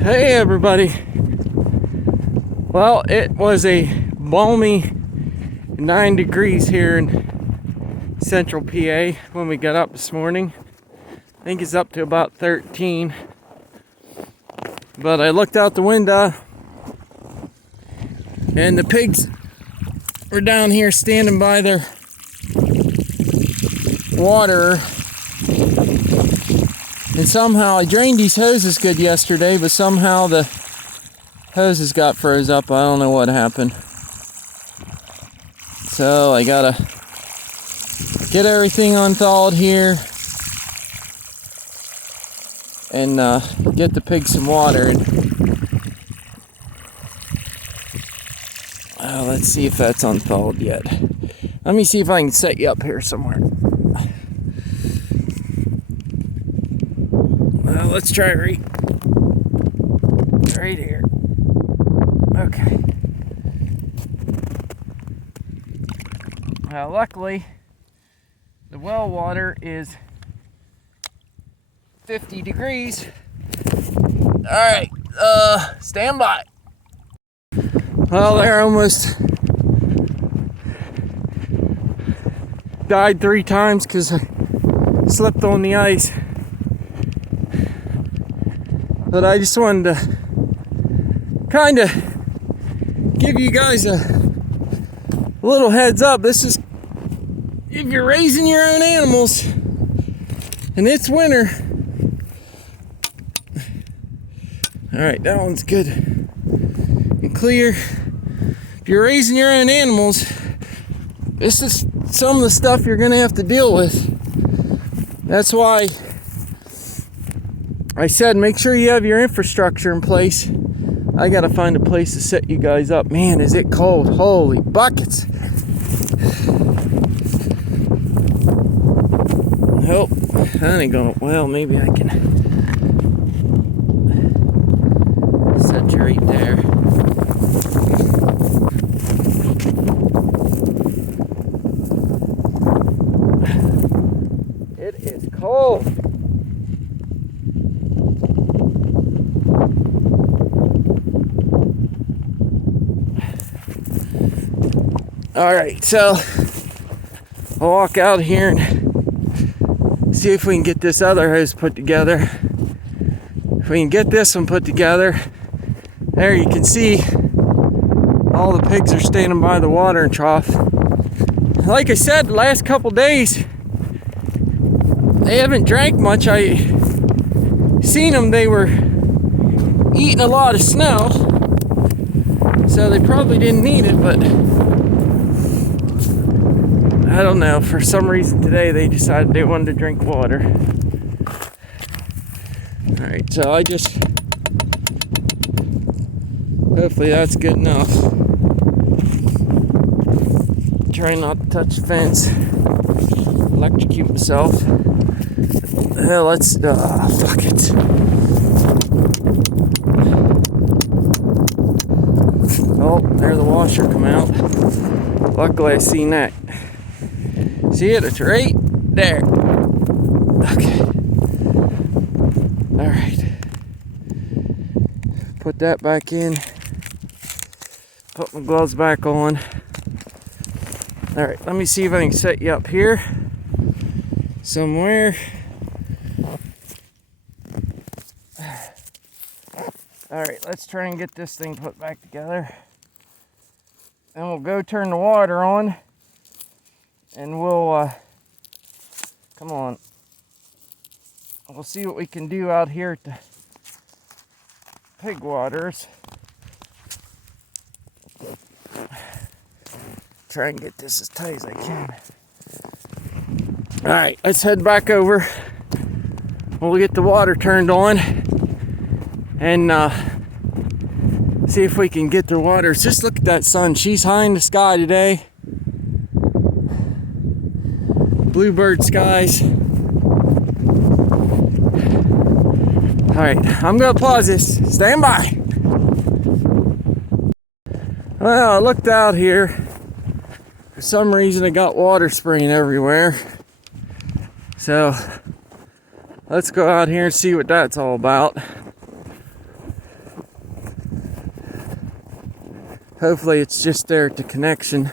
Hey everybody. Well, it was a balmy 9 degrees here in central PA when we got up this morning. I think it's up to about 13. But I looked out the window and the pigs were down here standing by their water. And somehow I drained these hoses good yesterday, but somehow the hoses got froze up. I don't know what happened. So I gotta get everything unthawed here and get the pigs some water. And let's see if that's unthawed yet. Let me see if I can set you up here somewhere. Let's try it right here. Okay. Now, luckily, the well water is 50 degrees. All right, stand by. Well, they're almost died 3 times because I slipped on the ice. But I just wanted to kind of give you guys a little heads up. This is if you're raising your own animals and it's winter. All right, that one's good and clear. If you're raising your own animals, this is some of the stuff you're gonna have to deal with. That's why I said make sure you have your infrastructure in place. I gotta find a place to set you guys up. Man, is it cold. Holy buckets. Nope, that ain't gonna, well, maybe I can set you right there. It is cold. All right, so I'll walk out here and see if we can get this other hose put together. If we can get this one put together, there you can see all the pigs are standing by the watering trough. Like I said, the last couple days, they haven't drank much. I seen them, they were eating a lot of snow, so they probably didn't need it, but I don't know, for some reason today they decided they wanted to drink water. Alright, so I just, hopefully that's good enough. Try not to touch the fence, electrocute myself. Let's, fuck it. Oh, there the washer come out. Luckily I seen that. See it? It's right there. Okay. Alright. Put that back in. Put my gloves back on. Alright, let me see if I can set you up here somewhere. Alright, let's try and get this thing put back together. And we'll go turn the water on. And we'll, come on. We'll see what we can do out here at the pig waters. Try and get this as tight as I can. Alright, let's head back over. We'll get the water turned on. And, see if we can get the water. Just look at that sun. She's high in the sky today. Bluebird skies. Alright, I'm gonna pause this. Stand by. Well, I looked out here. For some reason I got water spraying everywhere. So let's go out here and see what that's all about. Hopefully it's just there at the connection.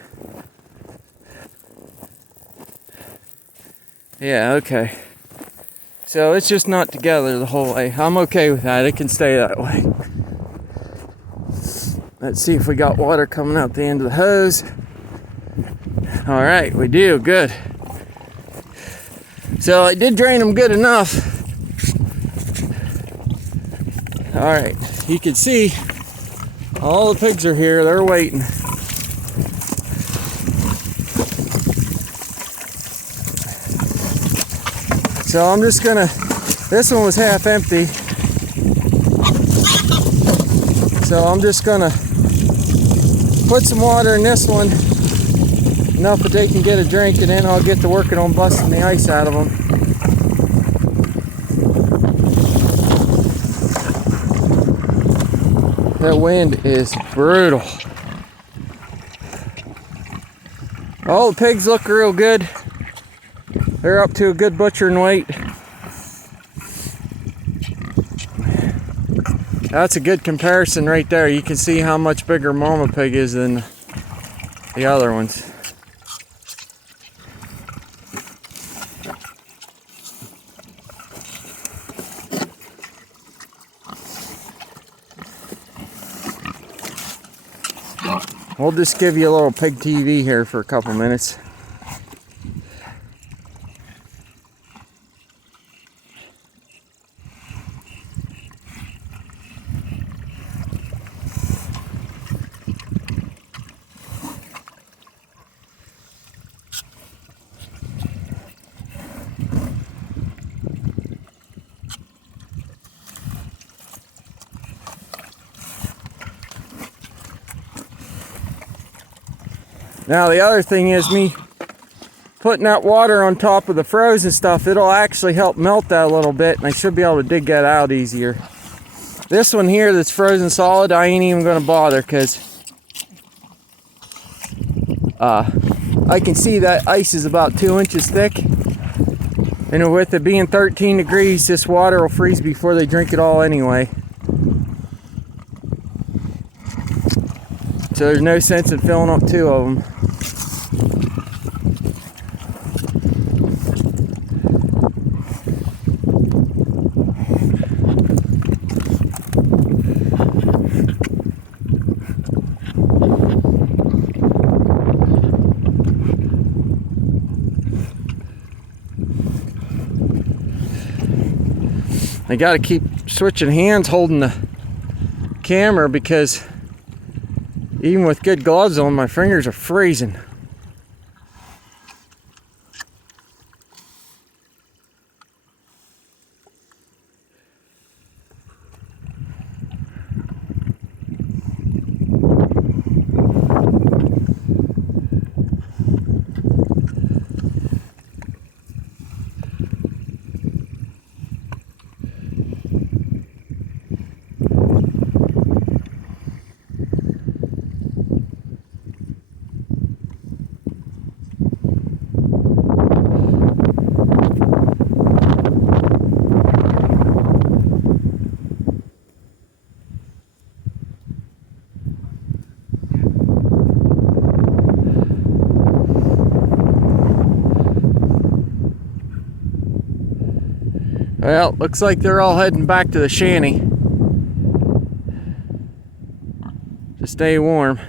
Yeah, okay. So it's just not together the whole way. I'm okay with that. It can stay that way. Let's see if we got water coming out the end of the hose. All right, we do. Good. So I did drain them good enough. All right, you can see all the pigs are here. They're waiting. So I'm just gonna, this one was half empty. So I'm just gonna put some water in this one, enough that they can get a drink, and then I'll get to working on busting the ice out of them. That wind is brutal. All the pigs look real good. They're up to a good butchering weight. That's a good comparison right there. You can see how much bigger mama pig is than the other ones. We'll just give you a little pig TV here for a couple minutes. Now the other thing is me putting that water on top of the frozen stuff, it'll actually help melt that a little bit, and I should be able to dig that out easier. This one here that's frozen solid, I ain't even gonna bother, because I can see that ice is about 2 inches thick, and with it being 13 degrees, this water will freeze before they drink it all anyway. So there's no sense in filling up 2 of them. I gotta keep switching hands holding the camera, because even with good gloves on, my fingers are freezing. Well, looks like they're all heading back to the shanty to stay warm.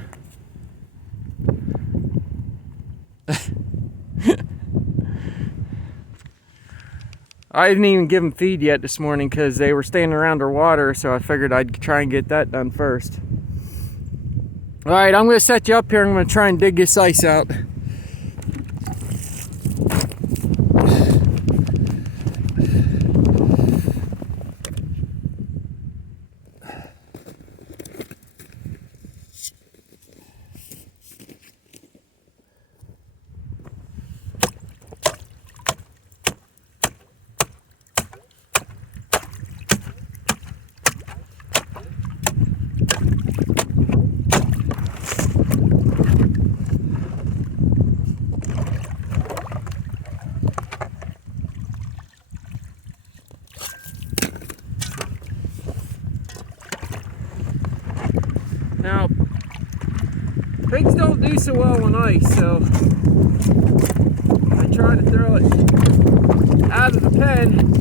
I didn't even give them feed yet this morning because they were staying around their water, so I figured I'd try and get that done first. All right, I'm going to set you up here. I'm going to try and dig this ice out. Now, Pigs don't do so well on ice, so I try to throw it out of the pen.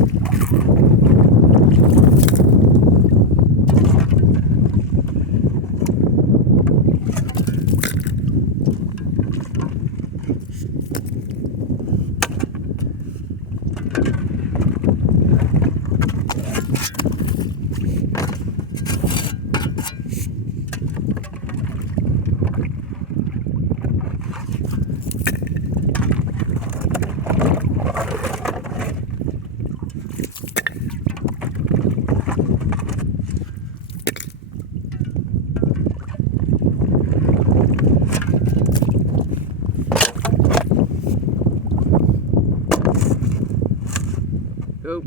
Oh,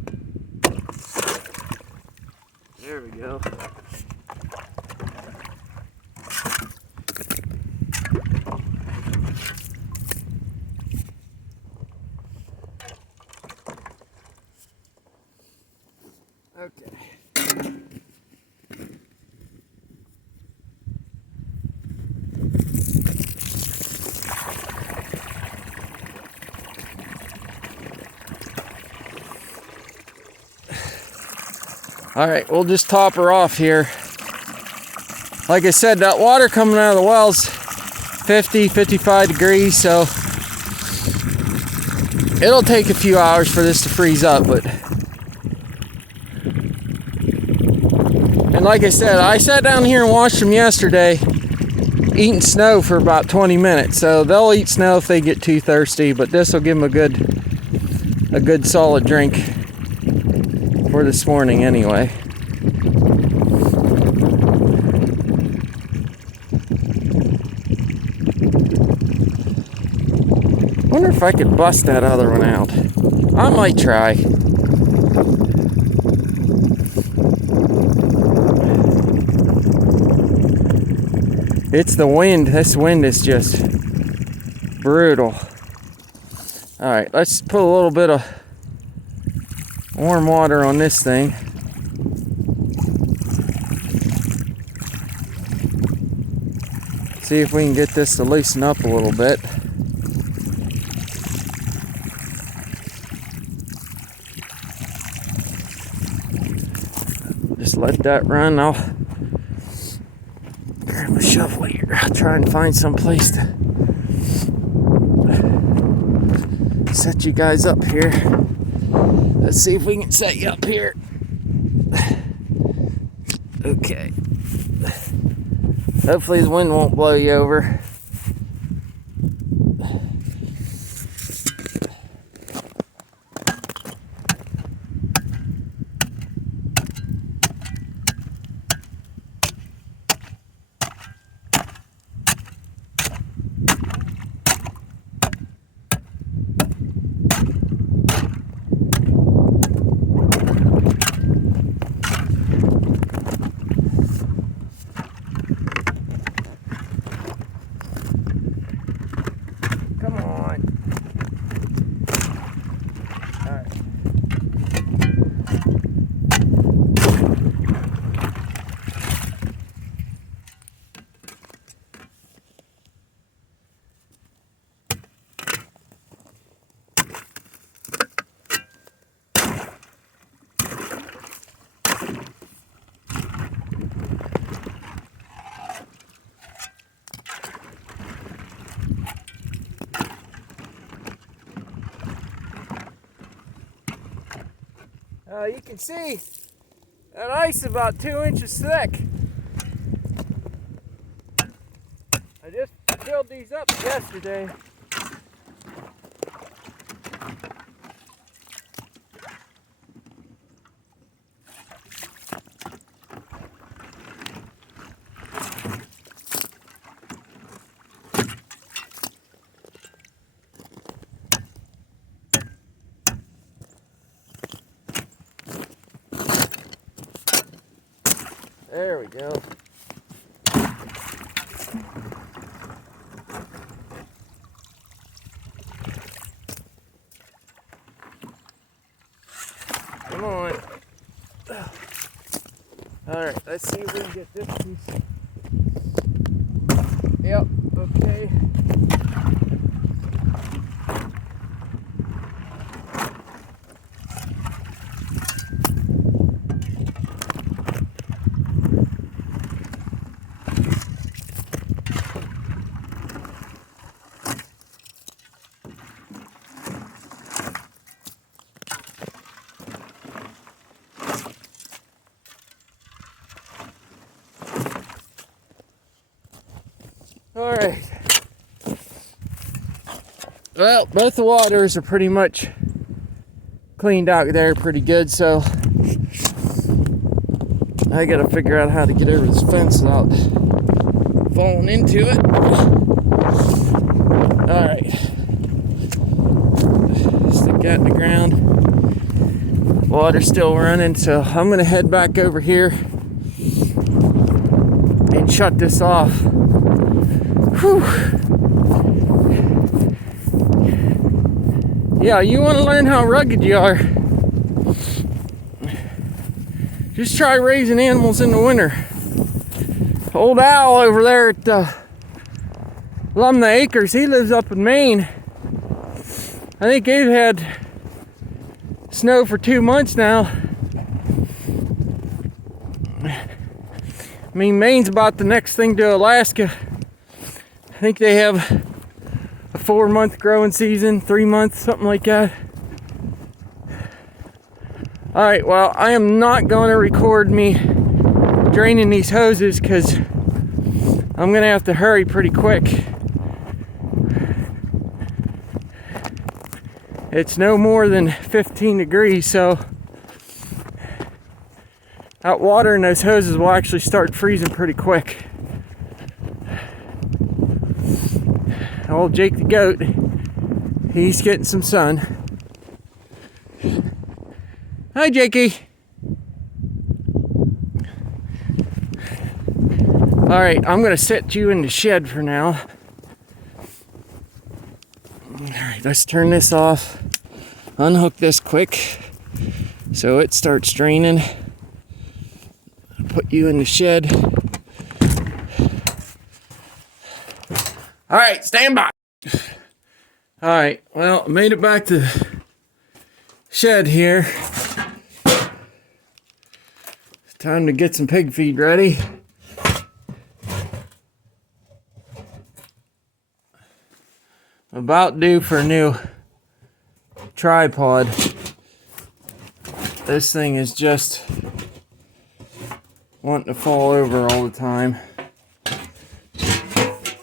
there we go. Okay. All right, we'll just top her off here. Like I said, that water coming out of the well's 50, 55 degrees, so it'll take a few hours for this to freeze up, but and like I said, I sat down here and watched them yesterday eating snow for about 20 minutes, so they'll eat snow if they get too thirsty, but this will give them a good solid drink for this morning anyway. Wonder if I could bust that other one out. I might try. It's the wind. This wind is just brutal. Alright, let's put a little bit of warm water on this thing. See if we can get this to loosen up a little bit. Just let that run. I'll grab a shovel here. I'll try and find some place to set you guys up here. Let's see if we can set you up here. Okay. Hopefully the wind won't blow you over. Come on. All right. You can see that ice is about 2 inches thick. I just filled these up yesterday. There we go. Come on. All right, let's see if we can get this piece. Yep, Okay. All right. Well, both the waters are pretty much cleaned out there pretty good, so I gotta figure out how to get over this fence without falling into it. All right. Stick that in the ground. Water's still running, so I'm gonna head back over here and shut this off. Whew. Yeah, you want to learn how rugged you are, just try raising animals in the winter. Old Al over there at Lumna Acres, he lives up in Maine. I think they've had snow for 2 months now. I mean, Maine's about the next thing to Alaska. I think they have a 4-month growing season, 3 months, something like that. All right, well, I am not going to record me draining these hoses because I'm going to have to hurry pretty quick. It's no more than 15 degrees, so that water in those hoses will actually start freezing pretty quick. Old Jake the goat, he's getting some sun. Hi, Jakey. All right, I'm gonna set you in the shed for now. All right, let's turn this off. Unhook this quick so it starts draining. Put you in the shed. All right, stand by. All right, well, I made it back to the shed here. Time to get some pig feed ready. About due for a new tripod. This thing is just wanting to fall over all the time.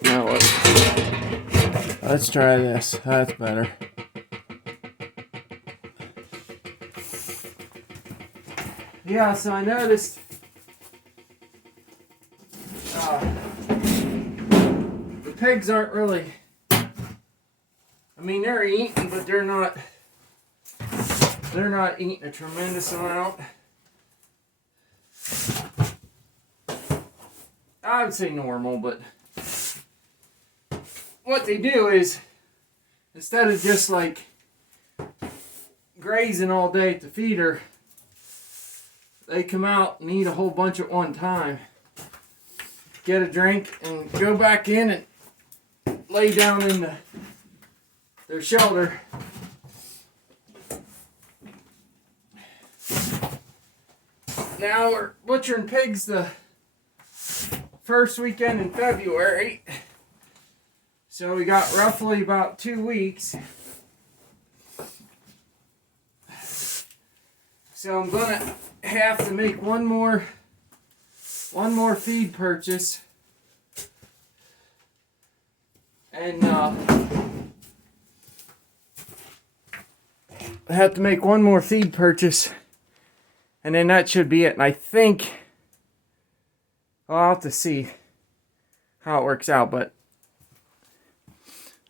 Now let's try this. That's better. Yeah, so I noticed the pigs aren't really, I mean, they're eating, but they're not eating a tremendous amount. I would say normal, but what they do is, instead of just like grazing all day at the feeder, they come out and eat a whole bunch at one time. Get a drink and go back in and lay down in their shelter. Now we're butchering pigs the first weekend in February. So we got roughly about 2 weeks. So I'm gonna have to make one more feed purchase, and I have to make one more feed purchase, and then that should be it. And I think I'll have to see how it works out, but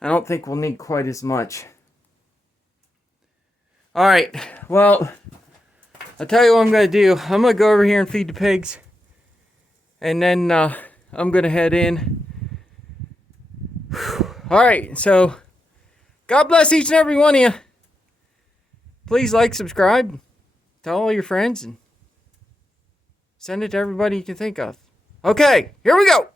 I don't think we'll need quite as much. All right, well, I'll tell you what I'm going to do. I'm going to go over here and feed the pigs. And then I'm going to head in. Alright, so God bless each and every one of you. Please like, subscribe, tell all your friends, and send it to everybody you can think of. Okay, here we go.